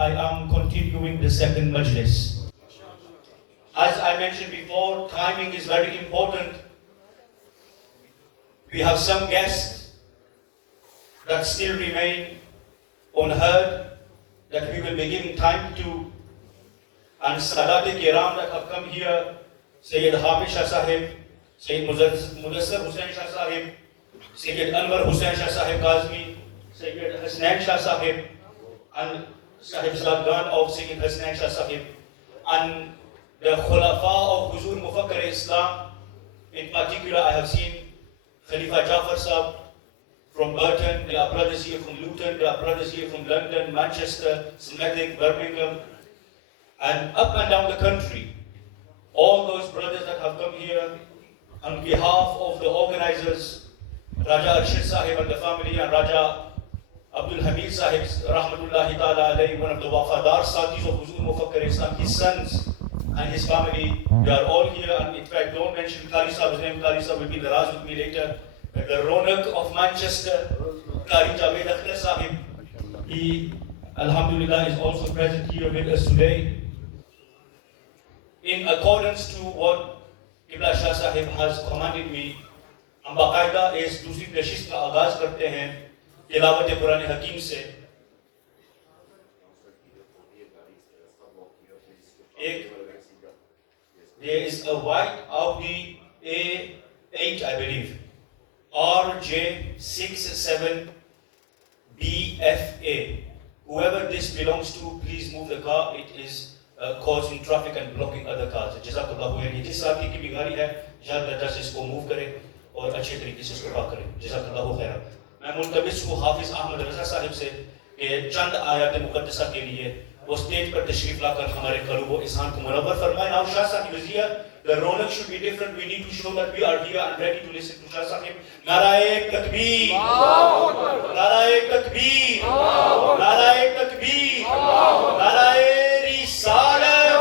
I am continuing the second majlis. As I mentioned before, timing is very important. We have some guests that still remain unheard, that we will be giving time to. And Sadat-e-Kiram that have come here, Sayyid Hamid Shah Sahib, Sayyid Mudassar Hussain Shah Sahib, Sayyid Anwar Hussain Shah Sahib Kazmi, Sayyid Hasnain Shah Sahib, and Sahib Salgan of Sayyid Hasnain Shah Sahib, and the Khulafa of Huzur Mufakkar Islam. In particular, I have seen Khalifa Jafar Sahib from Burton, there are brothers here from Luton, there are brothers here from London, Manchester, Smethwick, Birmingham, and up and down the country. All those brothers that have come here on behalf of the organizers, Raja Arshid Sahib and the family, and Raja Abdul Hamid Sahib, Rahmatullahi Ta'ala alayhi, one of the Wafadar Satis of Huzur Mufakkar Islam, his sons and his family, they are all here. And in fact, don't mention Qari Sahib's name, Qari Sahib will be naraz with me later. But the Ronak of Manchester, Qari Javed Akhtar Sahib, he, Alhamdulillah, is also present here with us today. In accordance to what Qibla Shah Sahib has commanded me, ہم باقاعدہ اس دوسری نشست کا آغاز کرتے ہیں تلاوت قرآن حکیم سے. There is a white Audi A8, I believe, RJ67BFA. Whoever this belongs to, please move the car. It is causing traffic and blocking other cars. جزاک اللہ خیر. جس ساتھی کی بھی گاڑی ہے جلد از اس کو موو کرے اور اچھے طریقے سے اس کو پاک کرے. جزاک اللہ خیر. میں ملتمس ہوں حافظ احمد رضا صاحب سے کہ چند آیات مقدسہ کے لیے وہ اسٹیج پر تشریف لا کر ہمارے قلوب و اذہان کو منور فرمائیں. Now Shah Sahib is here. The ronak should be different. We need to show that we are here and ready to listen to Shah Sahib. Narae Takbir. Narae Takbir. Narae Takbir. Narae Risalat.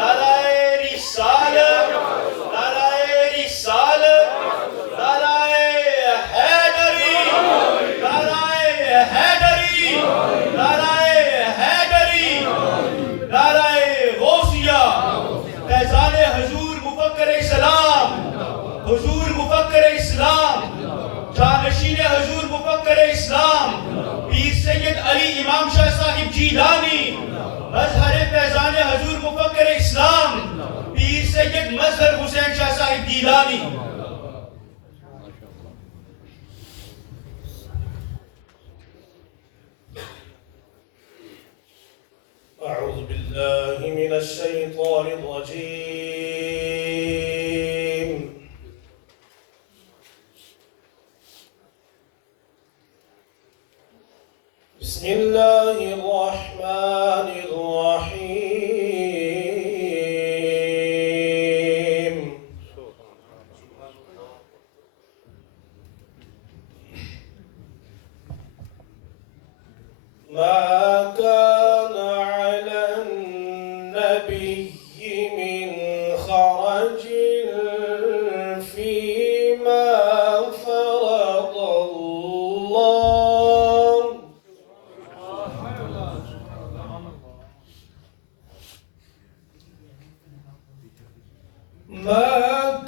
Narae Risalat. Narae Risalat. Narae Haidari. Narae Haidari. Narae Haidari. Narae Ghausiyya. Faizan Huzur Mufakkar Islam. Huzur Mufakkar Islam. Janashin Huzur Mufakkar Islam. Peer Sayyid Ali Imam Shah Sahib Jilani. Mazhar Faizan Huzur Mufakkar Islam. Peer Sayyid Mazhar Hussain Shah Sahib Jilani. أعوذ بالله من الشيطان الرجيم. بسم الله الرحمن الرحيم. ما كان على النبي من خرج فيما فرض الله. ما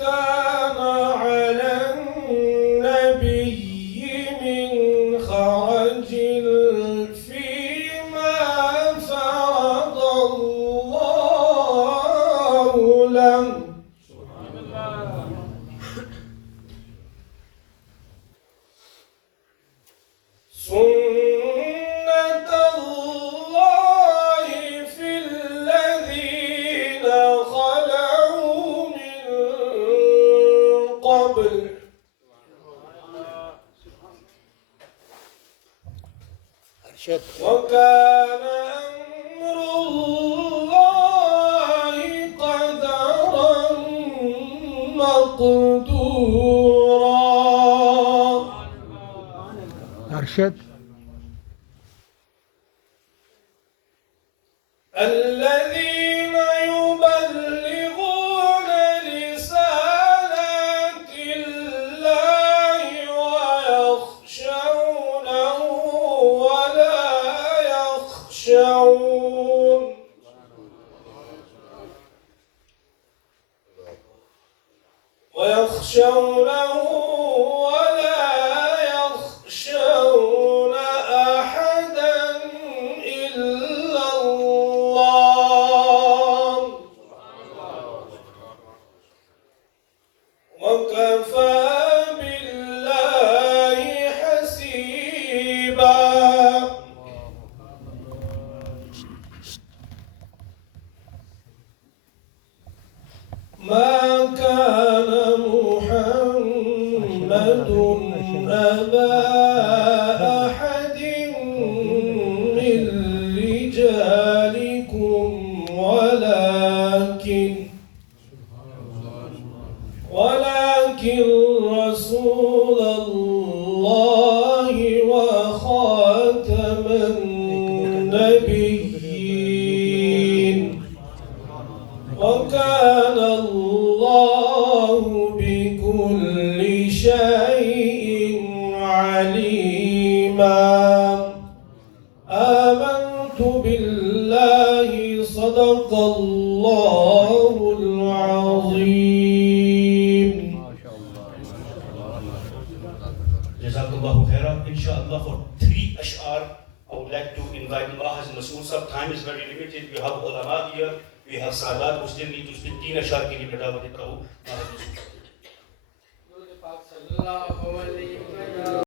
كان على النبي من خرج فيما فرض الله له. سنة الله في الذين خلوا من قبل. وكان أمر الله قدرا مقدورا. أرشد. الذين يبلغون رسالات الله ويخشونه ولا يخشون يخشونه ولا يخشون أحدا إلا الله وكفى بالله حسيبا. ما كان محمد أبا أحد من رجالكم ولكن رسول الله وخاتم النبيين وكان الله بكل شيء عليما. آمنت بالله صدق الله العظيم. Jazakallahu khairan. Inshallah, for 3 ash'ar, I would like to invite Mahaz Masood Sahab. Time is very limited. We have ulama here. We have Sadat who still need to speak 3 ash'ar ke liye beta deता हूँ. صلی اللہ علیہ